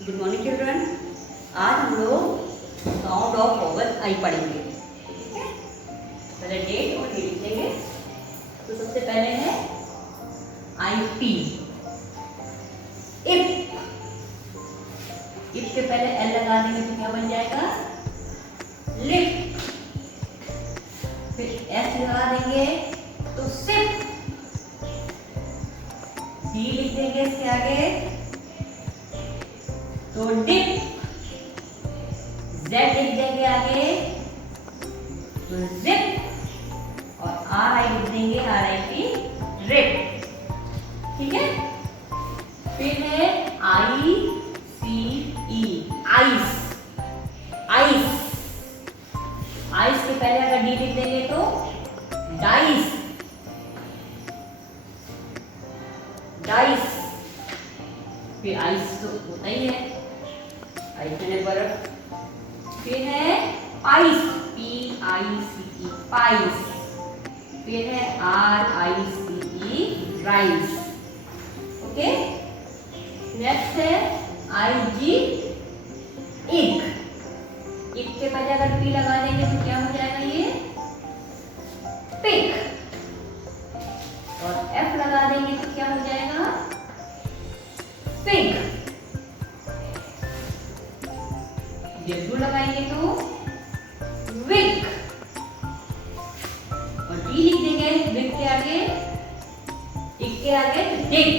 Good morning children. आज हम लोग साउंड ऑफ वोवल आई पढ़ेंगे। ठीक है, पहले डेट और डेट लिखेंगे। तो सबसे पहले है आई पी। इफ के पहले एल लगा देंगे तो क्या बन जाएगा? लिप। फिर एस लगा देंगे तो सिप। डी लिख देंगे इसके आगे तो डिप। जेड लिख देंगे आगे तो जिप। और आर आई लिख देंगे, आर आई पी, रिप। ठीक है। फिर है आई C E, ice. Ice. Ice के पहले अगर डी लिख देंगे तो डाइस। डाइस। फिर आइस तो होता ही है, आइस में बर्फ। फिर है pice, P I C E, pice. फिर है R I C E, rice. Okay. Next है आई जी, इग। इग के पहले अगर पी लगा देंगे तो क्या हो जाएगा? ये पिक। और एफ लगा देंगे तो क्या हो जाएगा? पिग। डब्ल्यू लगाएंगे तो विक। और डी लिख देंगे विक के आगे, इक के आगे डिक।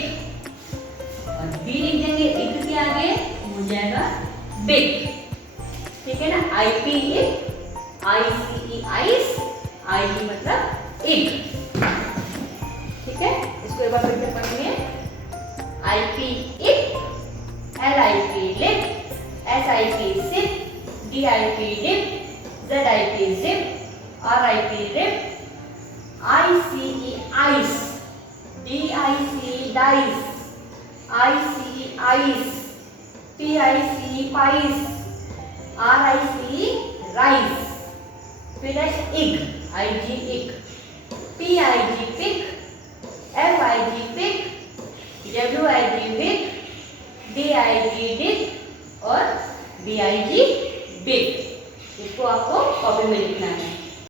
और बी लिख देंगे इक के आगे, हो जाएगा बिग। ठीक है ना। आई पी इक, आई C E ice, I D मतलब इक। ठीक है, इसको एक बार फिर से पढ़ेंगे। I P ip, L I P lip, S I P sip, D I P dip, Z I P zip, R I P rip, I C E ice, D I C dice, I C E ice, P I C pice, R I C rice. फिर है ig, I G ig, P I G pig, F I G fig, W I G wig, D I G dig और B I G big. इसको आपको copy में लिखना है।